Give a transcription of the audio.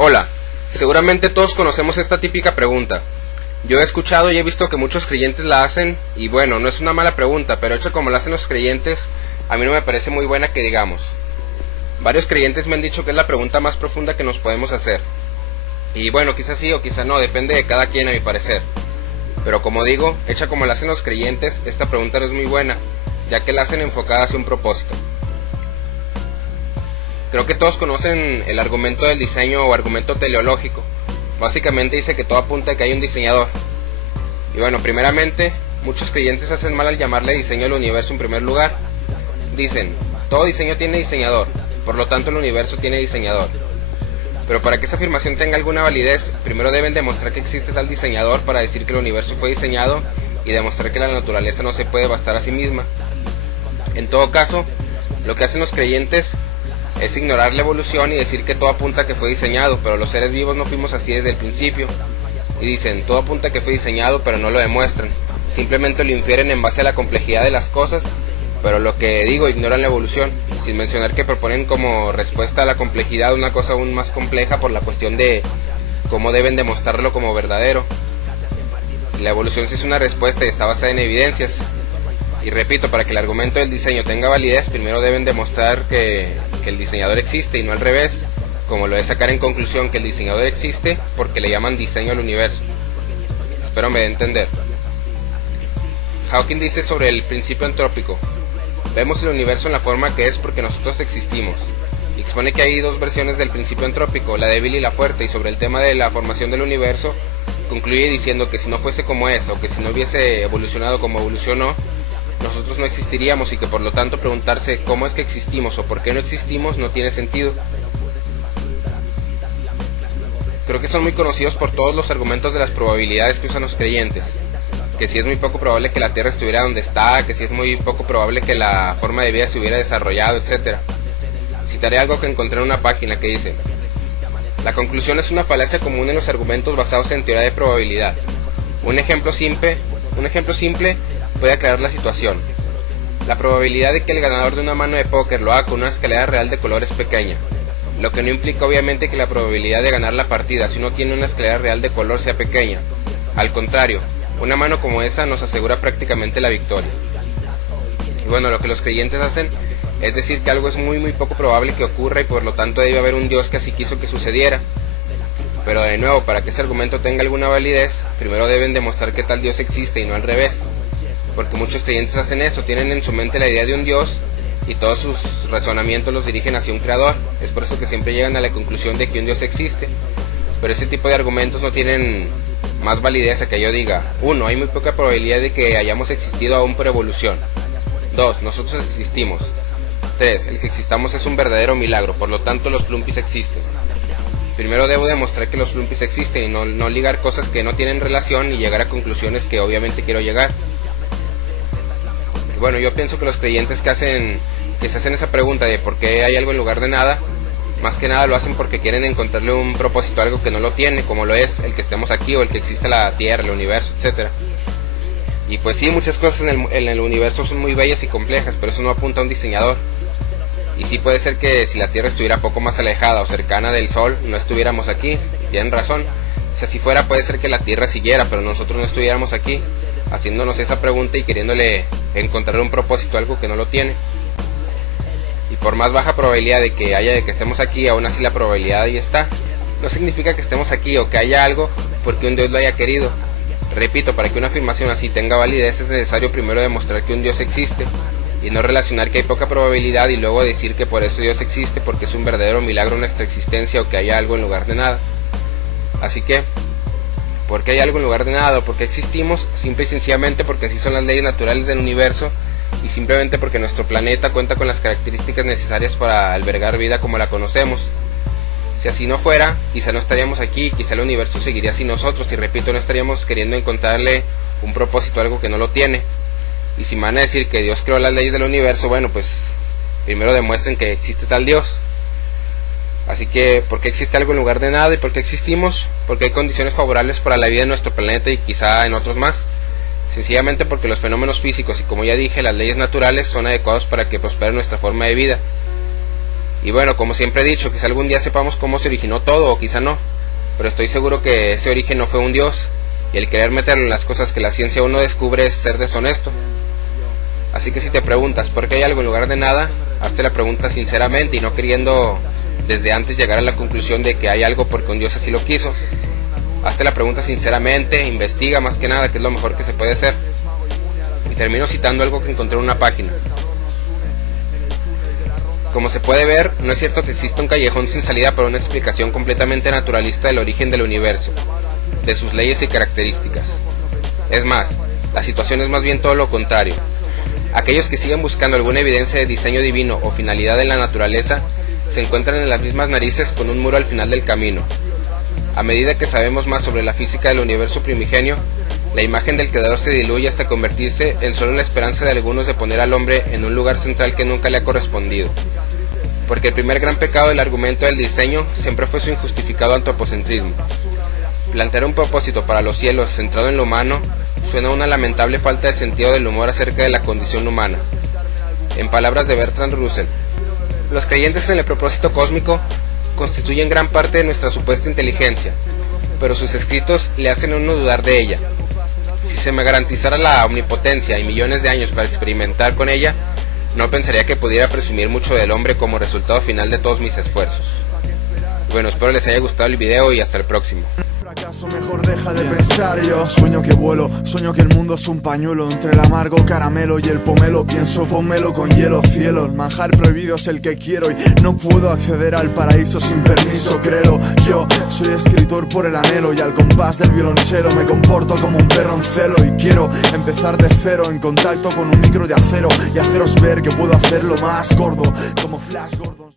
Hola, seguramente todos conocemos esta típica pregunta. Yo he escuchado y he visto que muchos creyentes la hacen, y bueno, no es una mala pregunta, pero hecho como la hacen los creyentes, a mí no me parece muy buena que digamos. Varios creyentes me han dicho que es la pregunta más profunda que nos podemos hacer. Y bueno, quizás sí o quizás no, depende de cada quien a mi parecer. Pero como digo, hecha como la hacen los creyentes, esta pregunta no es muy buena, ya que la hacen enfocada hacia un propósito. Creo que todos conocen el argumento del diseño o argumento teleológico. Básicamente dice que todo apunta a que hay un diseñador. Y bueno, primeramente, muchos creyentes hacen mal al llamarle diseño al universo en primer lugar. Dicen, todo diseño tiene diseñador, por lo tanto el universo tiene diseñador. Pero para que esa afirmación tenga alguna validez, primero deben demostrar que existe tal diseñador para decir que el universo fue diseñado y demostrar que la naturaleza no se puede bastar a sí misma. En todo caso, lo que hacen los creyentes es ignorar la evolución y decir que todo apunta a que fue diseñado, pero los seres vivos no fuimos así desde el principio. Y dicen, todo apunta a que fue diseñado, pero no lo demuestran. Simplemente lo infieren en base a la complejidad de las cosas, pero lo que digo, ignoran la evolución, sin mencionar que proponen como respuesta a la complejidad una cosa aún más compleja por la cuestión de cómo deben demostrarlo como verdadero. La evolución sí es una respuesta y está basada en evidencias. Y repito, para que el argumento del diseño tenga validez, primero deben demostrar que el diseñador existe y no al revés, como lo es sacar en conclusión que el diseñador existe porque le llaman diseño al universo. Espero me dé a entender. Hawking dice sobre el principio antrópico: vemos el universo en la forma que es porque nosotros existimos. Y expone que hay dos versiones del principio antrópico, la débil y la fuerte, y sobre el tema de la formación del universo, concluye diciendo que si no fuese como es, o que si no hubiese evolucionado como evolucionó, nosotros no existiríamos y que por lo tanto preguntarse cómo es que existimos o por qué no existimos no tiene sentido. Creo que son muy conocidos por todos los argumentos de las probabilidades que usan los creyentes. Que si es muy poco probable que la Tierra estuviera donde está, que si es muy poco probable que la forma de vida se hubiera desarrollado, etc. Citaré algo que encontré en una página que dice: la conclusión es una falacia común en los argumentos basados en teoría de probabilidad. Un ejemplo simple puede aclarar la situación. La probabilidad de que el ganador de una mano de póker lo haga con una escalera real de color es pequeña, lo que no implica obviamente que la probabilidad de ganar la partida si uno tiene una escalera real de color sea pequeña. Al contrario, una mano como esa nos asegura prácticamente la victoria. Y bueno, lo que los creyentes hacen es decir que algo es muy poco probable que ocurra y por lo tanto debe haber un Dios que así quiso que sucediera. Pero de nuevo, para que ese argumento tenga alguna validez, primero deben demostrar que tal Dios existe y no al revés. Porque muchos creyentes hacen eso, tienen en su mente la idea de un Dios y todos sus razonamientos los dirigen hacia un creador. Es por eso que siempre llegan a la conclusión de que un Dios existe. Pero ese tipo de argumentos no tienen más validez a que yo diga: 1. Hay muy poca probabilidad de que hayamos existido aún por evolución. 2. Nosotros existimos. 3. El que existamos es un verdadero milagro, por lo tanto los flumpis existen. Primero debo demostrar que los flumpis existen y no ligar cosas que no tienen relación y llegar a conclusiones que obviamente quiero llegar. Y bueno, yo pienso que los creyentes que se hacen esa pregunta de por qué hay algo en lugar de nada, más que nada lo hacen porque quieren encontrarle un propósito a algo que no lo tiene, como lo es el que estemos aquí o el que existe la Tierra, el universo, etc. Y pues sí, muchas cosas en el universo son muy bellas y complejas, pero eso no apunta a un diseñador. Y sí puede ser que si la Tierra estuviera poco más alejada o cercana del Sol, no estuviéramos aquí. Tienen razón. Si así fuera, puede ser que la Tierra siguiera, pero nosotros no estuviéramos aquí, haciéndonos esa pregunta y queriéndole encontrar un propósito a algo que no lo tiene. Y por más baja probabilidad de que haya de que estemos aquí, aún así la probabilidad ahí está. No significa que estemos aquí o que haya algo porque un Dios lo haya querido. Repito, para que una afirmación así tenga validez es necesario primero demostrar que un Dios existe y no relacionar que hay poca probabilidad y luego decir que por eso Dios existe porque es un verdadero milagro nuestra existencia o que haya algo en lugar de nada. Así que, ¿por qué hay algo en lugar de nada? ¿O por qué existimos? Simple y sencillamente porque así son las leyes naturales del universo y simplemente porque nuestro planeta cuenta con las características necesarias para albergar vida como la conocemos. Si así no fuera, quizá no estaríamos aquí, quizá el universo seguiría sin nosotros y repito, no estaríamos queriendo encontrarle un propósito a algo que no lo tiene. Y si me van a decir que Dios creó las leyes del universo, bueno, pues primero demuestren que existe tal Dios. Así que, ¿por qué existe algo en lugar de nada y por qué existimos? Porque hay condiciones favorables para la vida en nuestro planeta y quizá en otros más. Sencillamente porque los fenómenos físicos y, como ya dije, las leyes naturales son adecuados para que prospere nuestra forma de vida. Y bueno, como siempre he dicho, quizá algún día sepamos cómo se originó todo, o quizá no, pero estoy seguro que ese origen no fue un dios, y el querer meterlo en las cosas que la ciencia aún no descubre es ser deshonesto. Así que si te preguntas por qué hay algo en lugar de nada, hazte la pregunta sinceramente y no queriendo desde antes llegar a la conclusión de que hay algo porque un dios así lo quiso. Hazte la pregunta sinceramente, investiga más que nada, que es lo mejor que se puede hacer. Y termino citando algo que encontré en una página. Como se puede ver, no es cierto que exista un callejón sin salida para una explicación completamente naturalista del origen del universo, de sus leyes y características. Es más, la situación es más bien todo lo contrario. Aquellos que siguen buscando alguna evidencia de diseño divino o finalidad en la naturaleza se encuentran en las mismas narices con un muro al final del camino. A medida que sabemos más sobre la física del universo primigenio, la imagen del creador se diluye hasta convertirse en solo la esperanza de algunos de poner al hombre en un lugar central que nunca le ha correspondido. Porque el primer gran pecado del argumento del diseño siempre fue su injustificado antropocentrismo. Plantear un propósito para los cielos centrado en lo humano suena a una lamentable falta de sentido del humor acerca de la condición humana. En palabras de Bertrand Russell, los creyentes en el propósito cósmico constituyen gran parte de nuestra supuesta inteligencia, pero sus escritos le hacen a uno dudar de ella. Si se me garantizara la omnipotencia y millones de años para experimentar con ella, no pensaría que pudiera presumir mucho del hombre como resultado final de todos mis esfuerzos. Bueno, espero les haya gustado el video y hasta el próximo. Fracaso, mejor deja de pensar. Yo sueño que vuelo, sueño que el mundo es un pañuelo. Entre el amargo caramelo y el pomelo pienso pónmelo con hielo, cielo. El manjar prohibido es el que quiero y no puedo acceder al paraíso sin permiso, créelo. Yo soy escritor por el anhelo y al compás del violonchelo me comporto como un perro en celo. Y quiero empezar de cero en contacto con un micro de acero y haceros ver que puedo hacerlo más gordo como Flash Gordon.